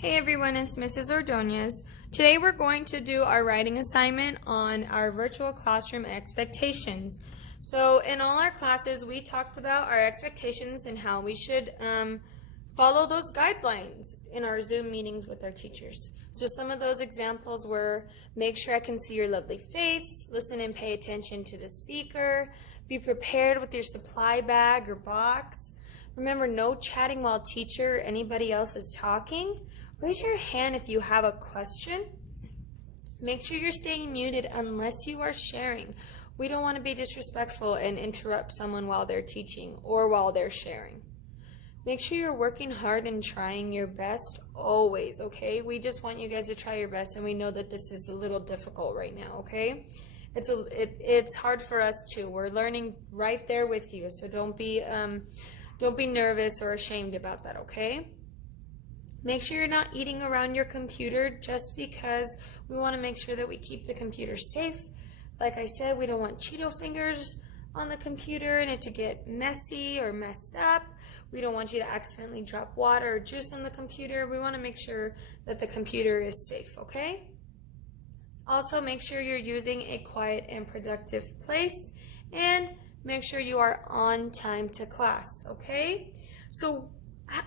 Hey everyone, it's Mrs. Ordonez. Today we're going to do our writing assignment on our virtual classroom expectations. So in all our classes, we talked about our expectations and how we should follow those guidelines in our Zoom meetings with our teachers. So some of those examples were: make sure I can see your lovely face, listen and pay attention to the speaker, be prepared with your supply bag or box. Remember, no chatting while teacher or anybody else is talking. Raise your hand if you have a question. Make sure you're staying muted unless you are sharing. We don't want to be disrespectful and interrupt someone while they're teaching or while they're sharing. Make sure you're working hard and trying your best always, okay? We just want you guys to try your best, and we know that this is a little difficult right now, okay? It's hard for us too. We're learning right there with you, so don't be nervous or ashamed about that, okay? Make sure you're not eating around your computer just because we want to make sure that we keep the computer safe. Like I said, we don't want Cheeto fingers on the computer and it to get messy or messed up. We don't want you to accidentally drop water or juice on the computer. We want to make sure that the computer is safe, okay? Also, make sure you're using a quiet and productive place, and make sure you are on time to class, okay? So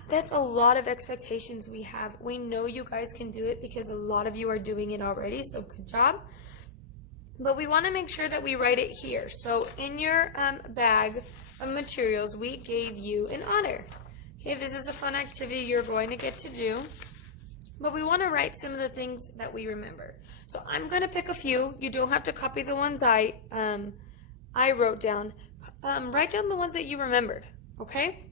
that's a lot of expectations we have. We know you guys can do it because a lot of you are doing it already, so good job. But we want to make sure that we write it here. So in your bag of materials, we gave you an Otter. Okay, this is a fun activity you're going to get to do. But we want to write some of the things that we remember. So I'm going to pick a few. You don't have to copy the ones I wrote down. Write down the ones that you remembered, okay?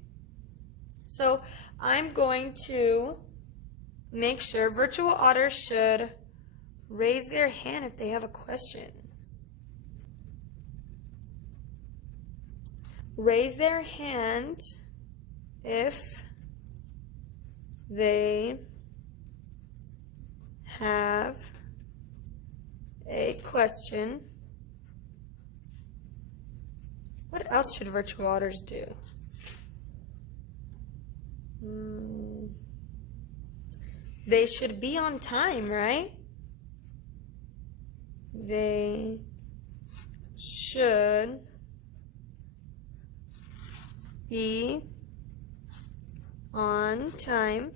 So I'm going to make sure virtual otters should raise their hand if they have a question. Raise their hand if they have a question. What else should virtual otters do? They should be on time, right? They should be on time.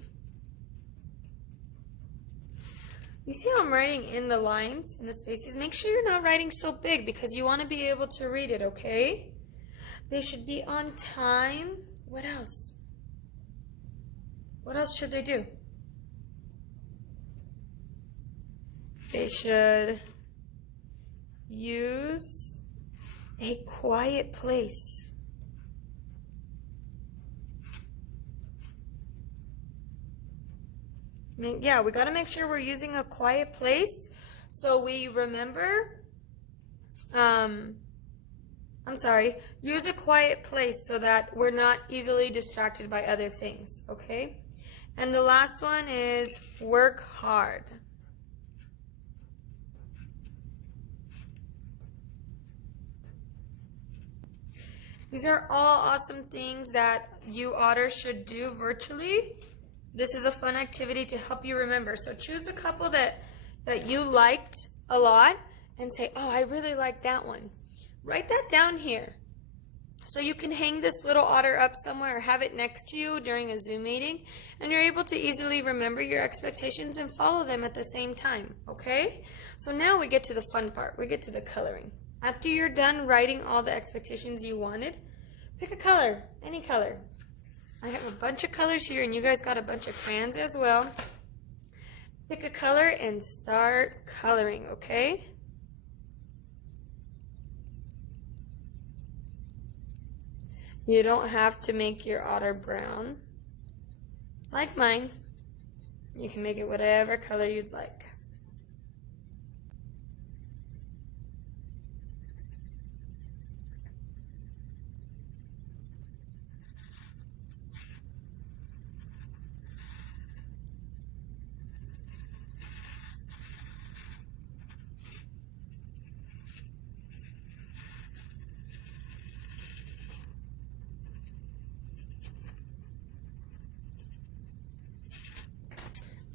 You see how I'm writing in the lines, in the spaces? Make sure you're not writing so big because you want to be able to read it, okay? They should be on time. What else? What else should they do? They should use a quiet place. Yeah, we got to make sure we're using a quiet place so we remember. Use a quiet place so that we're not easily distracted by other things, okay? And the last one is work hard. These are all awesome things that you Otters should do virtually. This is a fun activity to help you remember. So choose a couple that you liked a lot and say, oh, I really like that one. Write that down here. So you can hang this little otter up somewhere or have it next to you during a Zoom meeting, and you're able to easily remember your expectations and follow them at the same time, okay? So now we get to the fun part. We get to the coloring. After you're done writing all the expectations you wanted, pick a color, any color. I have a bunch of colors here, and you guys got a bunch of crayons as well. Pick a color and start coloring, okay? You don't have to make your otter brown, like mine. You can make it whatever color you'd like.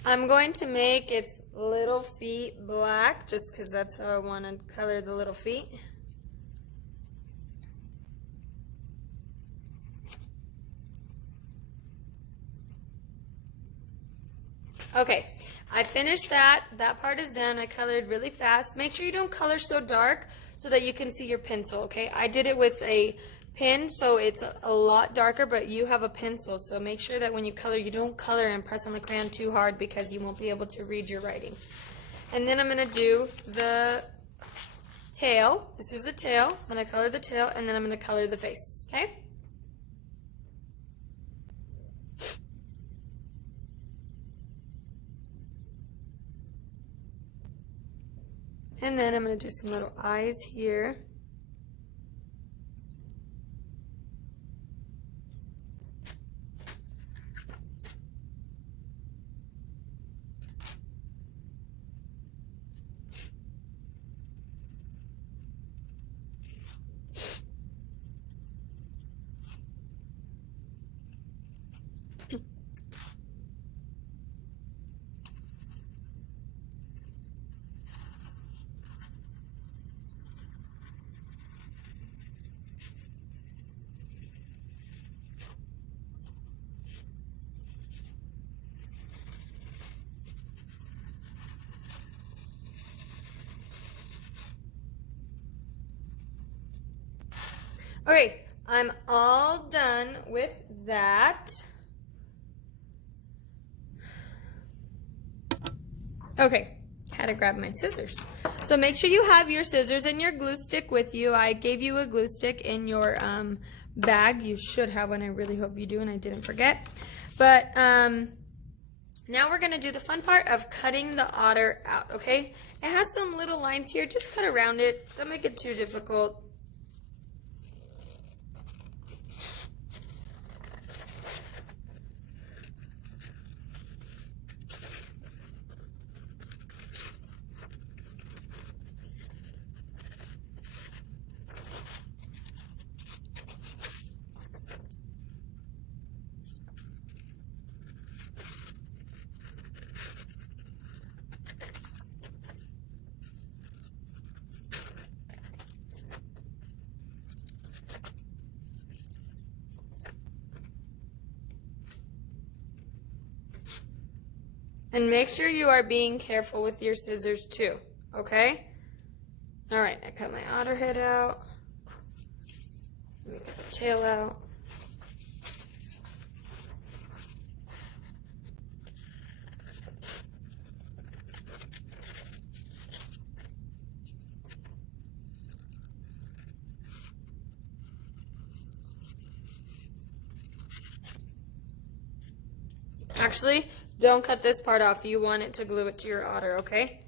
I'm going to make its little feet black just because that's how I want to color the little feet. Okay, I finished that. That part is done. I colored really fast. Make sure you don't color so dark so that you can see your pencil, okay? I did it with a pen, so it's a lot darker, but you have a pencil, so make sure that when you color, you don't color and press on the crayon too hard because you won't be able to read your writing. And then I'm going to do the tail. This is the tail. I'm going to color the tail, and then I'm going to color the face, okay? And then I'm going to do some little eyes here. Okay, I'm all done with that. Okay, had to grab my scissors. So make sure you have your scissors and your glue stick with you. I gave you a glue stick in your bag. You should have one. I really hope you do, and I didn't forget. But now we're going to do the fun part of cutting the otter out, okay? It has some little lines here. Just cut around it. Don't make it too difficult. And make sure you are being careful with your scissors too, okay? All right, I cut my otter head out. Let me get the tail out. Actually, don't cut this part off. You want it to glue it to your otter, okay?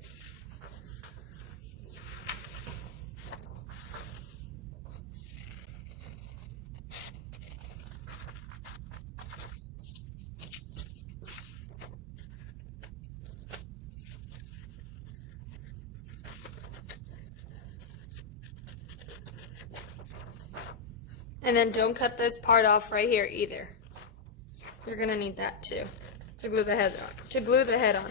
And then don't cut this part off right here either. You're gonna need that too to glue the head on.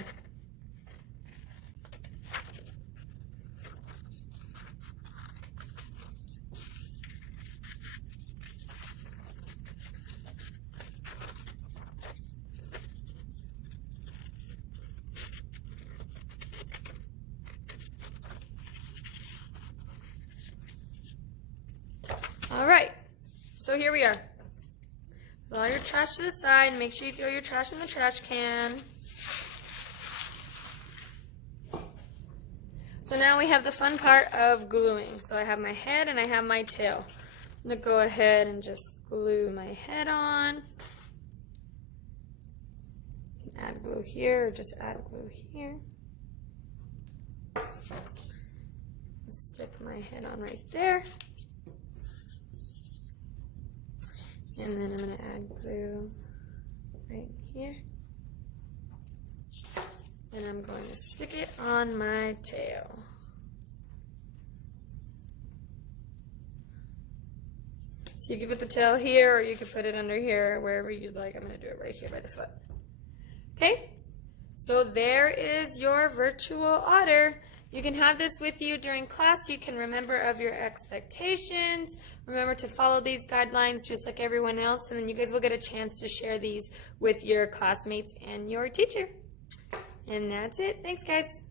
All right, so here we are. Put all your trash to the side. Make sure you throw your trash in the trash can. So now we have the fun part of gluing. So I have my head and I have my tail. I'm going to go ahead and just glue my head on. Add glue here, or just add glue here. Stick my head on right there. And then I'm going to add glue right here. And I'm going to stick it on my tail. So you can put the tail here, or you can put it under here, wherever you'd like. I'm going to do it right here by the foot. Okay? So there is your virtual otter. You can have this with you during class. You can remember of your expectations. Remember to follow these guidelines just like everyone else, and then you guys will get a chance to share these with your classmates and your teacher. And that's it. Thanks, guys.